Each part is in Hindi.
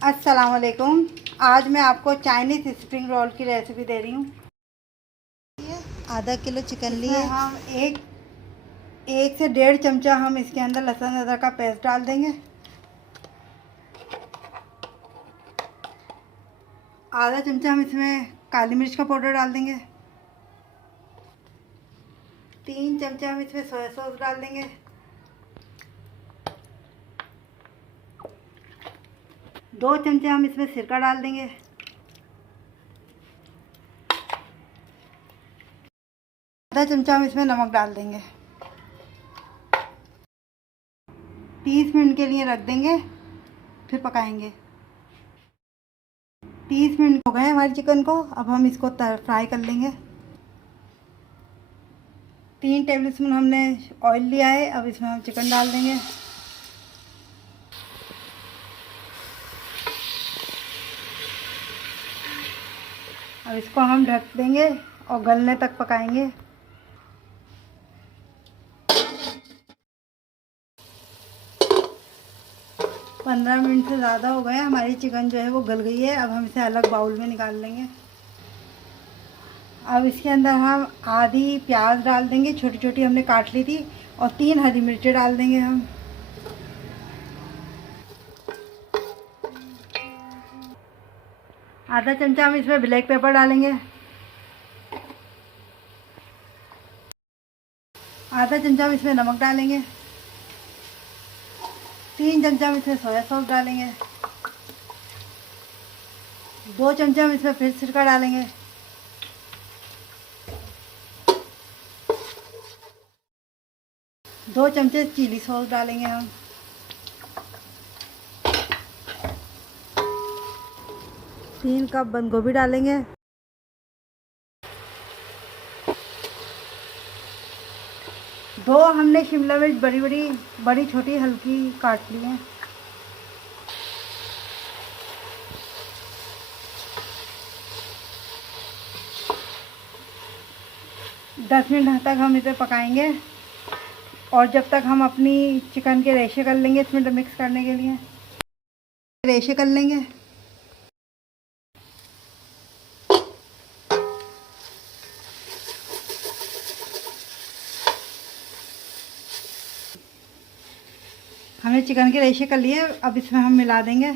अस्सलाम वालेकुम। आज मैं आपको चाइनीज़ स्प्रिंग रोल की रेसिपी दे रही हूँ। आधा किलो चिकन इसमें लिए। हम एक से 1.5 चमचा हम इसके अंदर लहसुन अदरक का पेस्ट डाल देंगे। आधा चमचा हम इसमें काली मिर्च का पाउडर डाल देंगे। 3 चमचा हम इसमें सोया सॉस डाल देंगे। 2 चमचे हम इसमें सिरका डाल देंगे। आधा चमचा हम इसमें नमक डाल देंगे। 30 मिनट के लिए रख देंगे, फिर पकाएंगे। 30 मिनट हो गए हमारे चिकन को। अब हम इसको फ्राई कर लेंगे। 3 टेबल स्पून हमने ऑयल लिया है। अब इसमें हम चिकन डाल देंगे। अब इसको हम ढक देंगे और गलने तक पकाएंगे। 15 मिनट से ज़्यादा हो गए। हमारी चिकन जो है वो गल गई है। अब हम इसे अलग बाउल में निकाल लेंगे। अब इसके अंदर हम आधी प्याज डाल देंगे, छोटी छोटी हमने काट ली थी, और 3 हरी मिर्चें डाल देंगे हम। आधा चमचा हम इसमें ब्लैक पेपर डालेंगे। आधा चमचा हम इसमें नमक डालेंगे। 3 चमचा हम इसमें सोया सॉस डालेंगे। 2 चमचा हम इसमें फिर सिरका डालेंगे। 2 चमचे चिली सॉस डालेंगे हम। 3 कप बंद गोभी डालेंगे। 2 हमने शिमला मिर्च बड़ी छोटी हल्की काट ली है। 10 मिनट तक हम इसे पकाएंगे, और जब तक हम अपनी चिकन के रेशे कर लेंगे इसमें मिक्स करने के लिए रेशे कर लेंगे। हमने चिकन के रेशे कर लिए। अब इसमें हम मिला देंगे।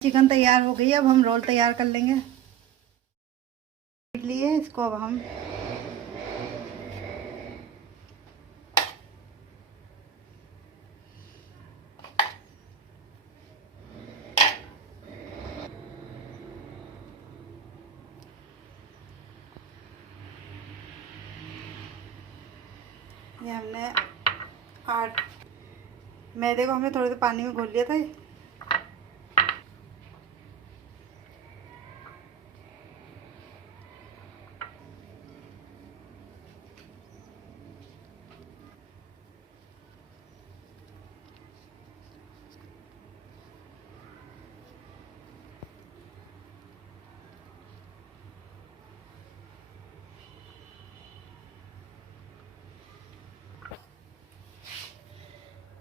चिकन तैयार हो गई है। अब हम रोल तैयार कर लेंगे। लिए इसको अब हम ये हमने 8 मैदे को हमने थोड़े से पानी में घोल लिया था।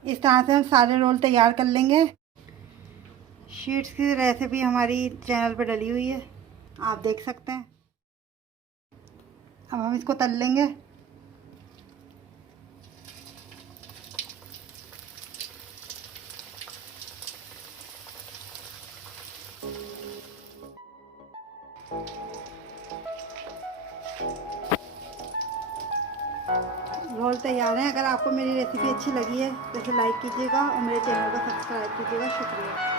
इस तरह से हम सारे रोल तैयार कर लेंगे। शीट्स की रेसिपी हमारी चैनल पर डली हुई है, आप देख सकते हैं। अब हम इसको तल लेंगे। रोल तैयार है। अगर आपको मेरी रेसिपी अच्छी लगी है तो इसे लाइक कीजिएगा और मेरे चैनल को सब्सक्राइब कीजिएगा। शुक्रिया।